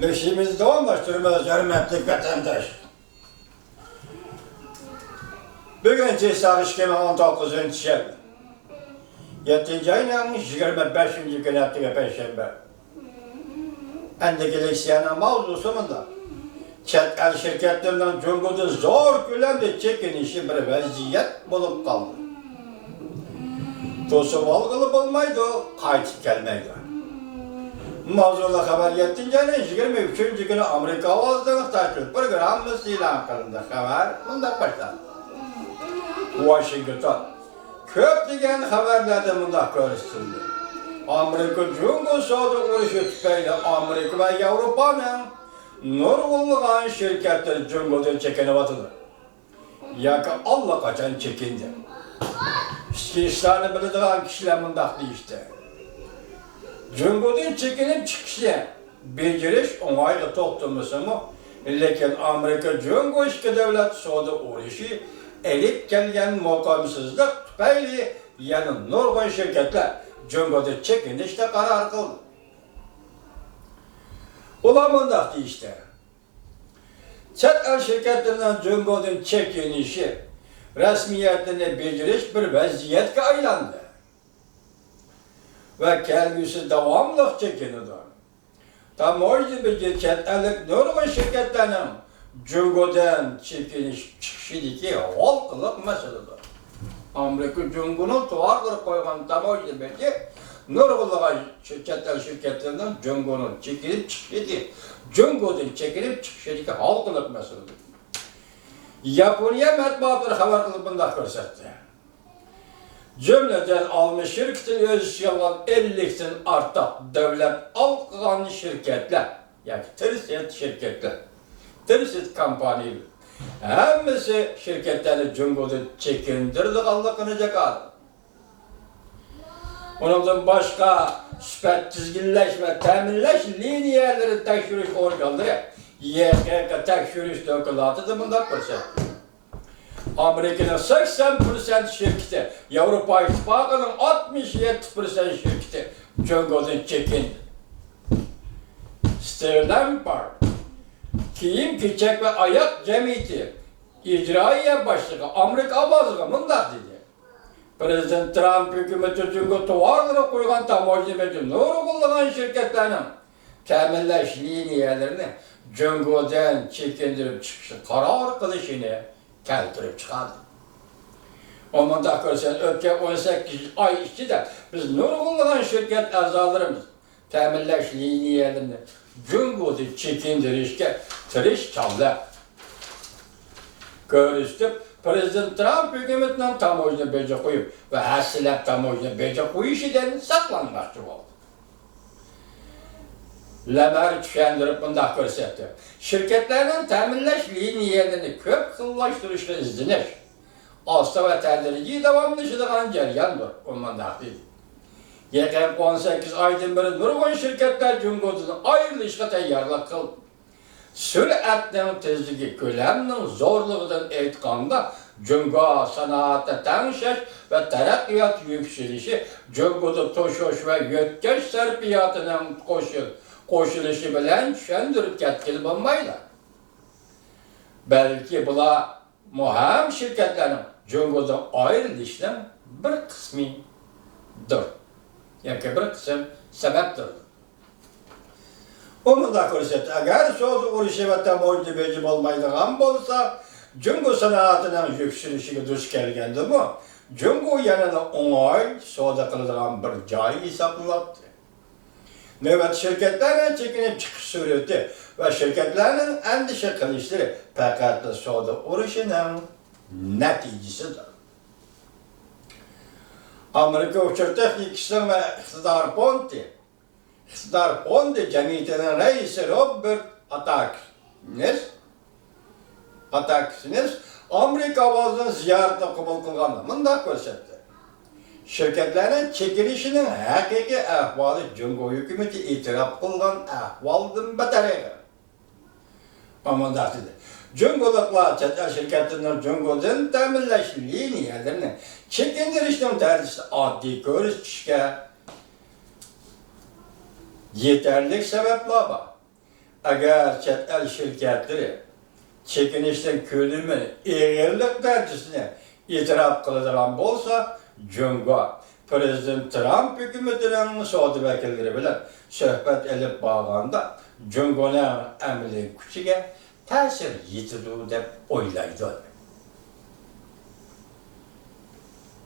Neşimizi devamlaştırmaz hürmetlik vatandaş. Bugün Cesarış Kemal 19. şerbi. 7. ayının 25. günü ettiği Perşembe. Endeki leksiyanın mavzusunda çet el şirketlerinden Cumhur'da zor gülemde çekinişi bir vaziyet bulup kaldı. Tosu valgılı bulmaydı, kayıt gelmeydi. Mavzula haber yettince 23. günü Amerika Avazlığı'nı takip programımız ilan kılındı. Haber bunda başladı. Washington köplegen haberlerde bunda görüştürdü. Amerika Cumhuriyeti Saudi Uğraşı tüpeyle Amerika ve Avrupa'nın nurgulluğun şirketleri Cumhuriyeti çekeni batılır. Yakı Allah kaçan çekindi. İşlerini bildiğin kişiler bunda işte. Cumhuriyeti çekinip çıkışı beceriş onaylı toplaması mı? Lakin Amerika Cumhuriyeti devlet Saudi Uğraşı elip gelgen mukamsızlık tüpeyle yani nurgun şirketler Cumhuriyeti çekinişte karar kıldı. Ulamında işte. Çet el şirketlerinden Cumhuriyeti çekinişi resmiyetine beceriş bir vaziyetke aylandı. Ve kendisi devamlı çekinidir. Tam o yüzden bir çet ellik nurgun şirketlerinin Cumhuriyeti'den çekiniş çıkışıdaki halkılık meseledir. Amerika Cumhuriyeti'nin tuvarları koygan tam o yüzden belki nurgulluğa çetel şirketlerinden Cumhuriyeti'nin çekilip çıkışıdaki Cumhuriyeti'nin çekilip çıkışıdaki halkılık meseledir. Japonya matbuatları haber kılıp bunda görsetti. Cümleden almış şirketin öz yalan 50'sin artık devlet algılan şirketler, yani tırsit şirketler, tırsit kampanyalar, hemisi şirketleri Cumhuriyeti çekindirdi kaldıkını cekadı. Ondan başka süper tizginleşme, teminleş liniyeleri tekşürüş organları, YGK tekşürüş dökülatı da bunda görsetti. Amerika'nın 80% şirketi, Avrupa İttifakı'nın 67% şirketi Cumhuriyeti çekindi. Steve Lampard, Kiyim Keçek ve Ayak Cemiyeti İcraiye Başlığı Amerika bazığı mındak dedi. Prezident Trump hükümeti Cumhuriyeti tuvarlara koygan tamoylu nuru kullanan şirketlerinin teminleş liniyelerini Cumhuriyeti'den çekindirip çıkışı karar kılışını keltirip çıkardı. Ondan da görsen ötke 18 ay içinde biz nurgulanan şirket azalarımız teminleş liniyelerini Cumhuriyeti çekindirişke tırış çaldı. Görüştük, Prezident Trump hükümetinden tamoyunu bece koyup ve hasilep tamoyunu bece koyuşiden saklanmakçı oldu. Lemar tükendirip bunda görsetti. Şirketlerinin teminleş liniyelerini köp kıllaştırışla izlenir. Asta ve tedriciyi devamlışıdığın ceryandır. Ondan da değil. Yeken 18 aydan beri nurgun şirketler Cumhuriyeti'nin ayrılışına teyyarlık kıldı. Süratinin tezligi, köleminin zorluğundan etkanda Cumhuriyet sanatı tenşeş ve terakkiyat yükselişi Cumhuriyeti toşuş ve yötkeş serpiyatının koşuluşu bilen şöndürüp yetkili bulmayla. Belki bula muhim şirketlerin Cumhuriyet'in ayrılışının bir kısmıdır. Yani bir kısım sebeptir. Onu da görset, eğer Saudi Uğraşı ve tamoylu becim olmaydıgan bolsa, Cumhuriyet sanatının yükselişine düş gelgendi mi, Cumhuriyet yanına onay soda kılıdığan bir cayı hesaplandı. Nöbet şirketlerine çekinip çıkış sureti ve şirketlerinin endişe kılışları pekatlı Saudi Uğraşı'nın neticesidir. Amerika Uçak Teknik İşler ve İktidar Fondi Cemiyeti'nin reisi Robert Ataknis, Amerika bazı ziyaretine kabul kılganlığını görsetti. Şirketlerin çekilişinin hakiki ahvalı Cumhuriyet hükümeti itiraf kılgan ahvaldan beteridir. Ama da dedi. Cumhuriyetler çetel şirketlerinin Cumhuriyet'in teminleş liniyelerini çekindirişten tercihsi adli görüşüşke yeterlik sebepler var. agar chet el şirketleri çekinişten kölümün eğerlik derecesine itiraf kıldıran bolsa, Cungo, Prezident Trump hükümetinin soğudu vekilleri bilen söhbet edip bağlanda Cungo'nun emrinin küçüge tesir yitidu dep oylaydı.